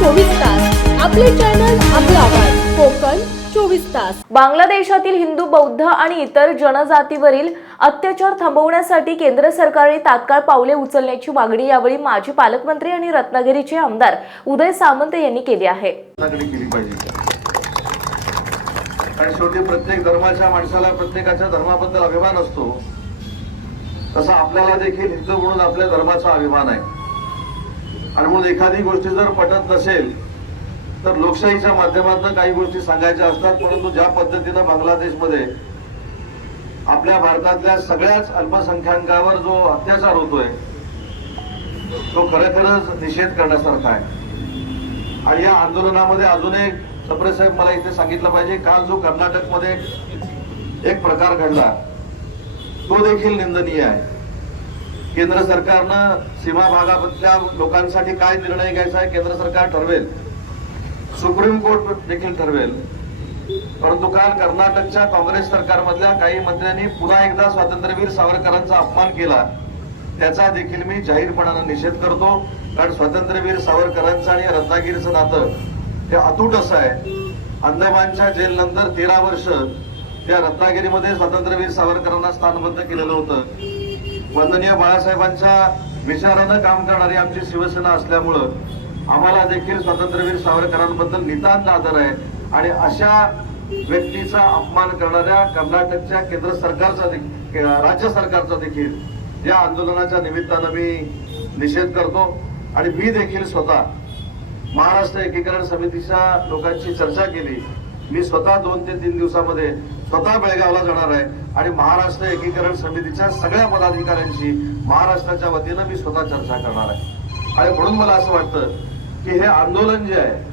चोवीस तास. आपले चॅनल आपला आवाज. कोकण चोवीस तास. बांगलादेशातील हिंदू बौद्ध आणि इतर जनजातीवरील अत्याचार थांबवण्यासाठी केंद्र सरकारने तात्काळ पावले उचलण्याची मागणी यावेळी माजी पालकमंत्री आणि रत्नागिरीचे आमदार उदय सामंत यांनी केली आहे. कारण शेवटी प्रत्येक धर्माच्या माणसाला प्रत्येकाच्या धर्माबद्दल अभिमान असतो. तसा आपल्याला देखील हिंदू म्हणून आपल्या धर्माचा अभिमान आहे. आणि म्हणून एखादी गोष्टी जर पटत नसेल तर लोकशाहीच्या माध्यमातून काही गोष्टी सांगायच्या असतात परंतु ज्या पद्धतीनं बांगलादेशमध्ये आपल्या भारतातल्या सगळ्याच अल्पसंख्याकावर जो अत्याचार होतोय तो खरोखरच निषेध करण्यासारखा आहे. आणि या आंदोलनामध्ये अजून एक सप्रे साहेब मला इथे सांगितलं पाहिजे काल जो कर्नाटकमध्ये एक प्रकार घडला तो देखील निंदनीय आहे. केंद्र सरकारनं सीमा भागातल्या लोकांसाठी काय निर्णय घ्यायचा आहे केंद्र सरकार ठरवेल. सुप्रीम कोर्ट देखील ठरवेल. परंतु काल कर्नाटकच्या काँग्रेस सरकारमधल्या काही मंत्र्यांनी पुन्हा एकदा स्वातंत्र्यवीर सावरकरांचा अपमान केला. त्याचा देखील मी जाहीरपणानं निषेध करतो. कारण स्वातंत्र्यवीर सावरकरांचं आणि रत्नागिरीचं नातं हे अतूट असं आहे. अंदमानच्या जेलनंतर तेरा वर्ष त्या रत्नागिरीमध्ये स्वातंत्र्यवीर सावरकरांना स्थानबद्ध केलेलं होतं. वंदनीय बाळासाहेबांच्या विचारानं काम करणारी आमची शिवसेना असल्यामुळं आम्हाला देखील स्वातंत्र्यवीर सावरकरांबद्दल नितांत आदर आहे. आणि अशा व्यक्तीचा अपमान करणाऱ्या कर्नाटकच्या केंद्र सरकारचा देखील राज्य सरकारचा देखील या आंदोलनाच्या निमित्तानं मी निषेध करतो. आणि मी देखील स्वतः महाराष्ट्र एकीकरण समितीच्या लोकांची चर्चा केली. मी स्वतः दोन ते तीन दिवसामध्ये स्वतः बेळगावला जाणार आहे आणि महाराष्ट्र एकीकरण समितीच्या सगळ्या पदाधिकाऱ्यांशी महाराष्ट्राच्या वतीनं मी स्वतः चर्चा करणार आहे. आणि म्हणून मला असं वाटतं की हे आंदोलन जे आहे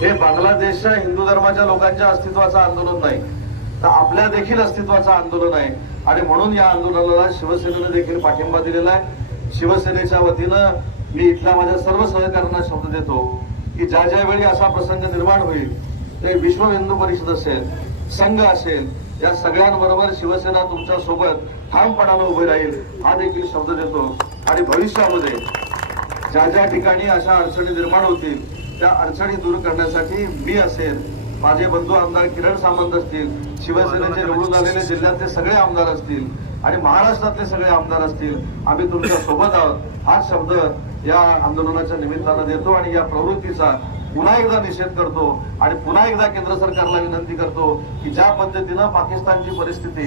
हे बांगलादेशच्या हिंदू धर्माच्या लोकांच्या अस्तित्वाचं आंदोलन नाही तर आपल्या देखील अस्तित्वाचं आंदोलन आहे. आणि म्हणून या आंदोलनाला शिवसेनेनं देखील पाठिंबा दिलेला आहे. शिवसेनेच्या वतीनं मी इथल्या माझ्या सर्व सहकाऱ्यांना शब्द देतो की ज्या ज्या वेळी असा प्रसंग निर्माण होईल ते विश्व हिंदू परिषद असेल संघ असेल या सगळ्यांबरोबर शिवसेना तुमच्यासोबत ठामपणानं उभे राहील हा देखील शब्द देतो. आणि भविष्यामध्ये ज्या ज्या ठिकाणी अशा अडचणी निर्माण होतील त्या अडचणी दूर करण्यासाठी मी असेल माझे बंधू आमदार किरण सामंत असतील शिवसेनेचे निवडून आलेले जिल्ह्यातले सगळे आमदार असतील आणि महाराष्ट्रातले सगळे आमदार असतील आम्ही तुमच्यासोबत आहोत. हा शब्द या आंदोलनाच्या निमित्तानं देतो आणि या प्रवृत्तीचा पुन्हा एकदा निषेध करतो आणि पुन्हा एकदा केंद्र सरकारला विनंती करतो की ज्या पद्धतीनं पाकिस्तानची परिस्थिती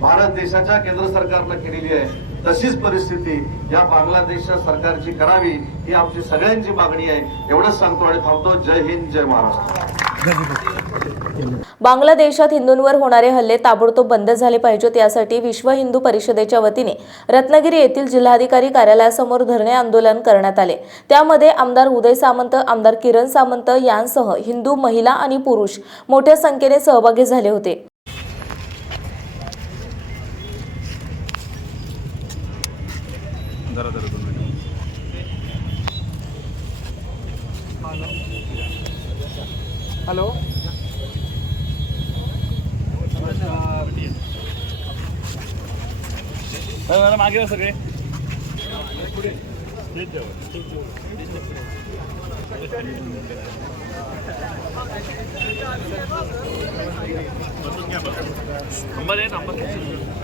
भारत देशाच्या केंद्र सरकारनं केलेली आहे तशीच परिस्थिती या बांगलादेशच्या सरकारची करावी ही आमची सगळ्यांची मागणी आहे. एवढंच सांगतो आणि थांबतो. जय हिंद जय महाराष्ट्र. बांगलादेशात हिंदूंवर होणारे हल्ले ताबडतोब बंद झाले पाहिजेत यासाठी विश्व हिंदू परिषदेच्या वतीने रत्नागिरी येथील जिल्हाधिकारी कार्यालयासमोर धरणे आंदोलन करण्यात आले. त्यामध्ये आमदार उदय सामंत आमदार किरण सामंत यांसह हिंदू महिला आणि पुरुष मोठ्या संख्येने सहभागी झाले होते. जरा जरा दोन मिनिटं हॅलो जरा मागे वा सगळे नंबर आहे नंबर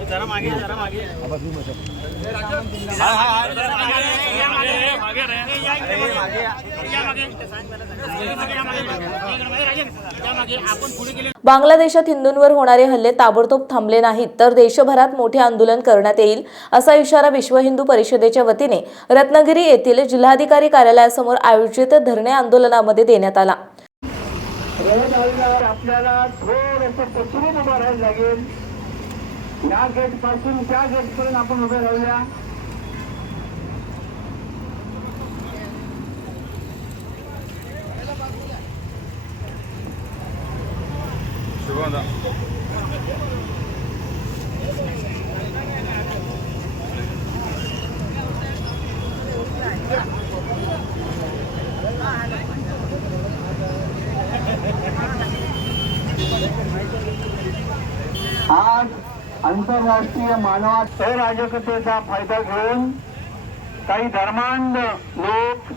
जरा मागे जरा मागे मागे रे बांगलादेशात हिंदूंवर होणारे हल्ले ताबडतोब थांबले नाहीत तर देशभरात मोठे आंदोलन करण्यात येईल असा इशारा विश्व हिंदू परिषदेच्या वतीने रत्नागिरी येथील जिल्हाधिकारी कार्यालयासमोर आयोजित धरणे आंदोलनामध्ये देण्यात आला. आपल्याला थोडस पसरून उभं राहायला लागेल. या गेटपासून त्या गेट पर्यंत आपण उभे राहूया. शुभम आज आंतरराष्ट्रीय मानवात अराजकतेचा फायदा घेऊन काही धर्मांध लोक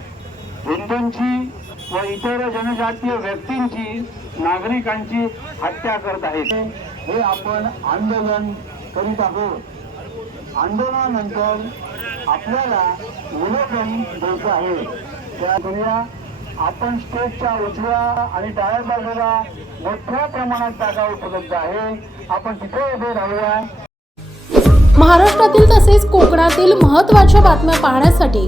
हिंदूंची व इतर जनजातीय व्यक्तींची नागरिकांची हत्या करत आहेत. हे आपण आंदोलन करीत आहोत. आंदोलनानंतर आपल्याला विलोकन द्यायचं आहे. त्या आपण स्टेजच्या उजव्या आणि डाव्या बाजूला मोठ्या प्रमाणात जागा उपलब्ध आहे. आपण तिथे उभे राहूया. महाराष्ट्रातील तसेच कोकणातील महत्त्वाच्या बातम्या पाहण्यासाठी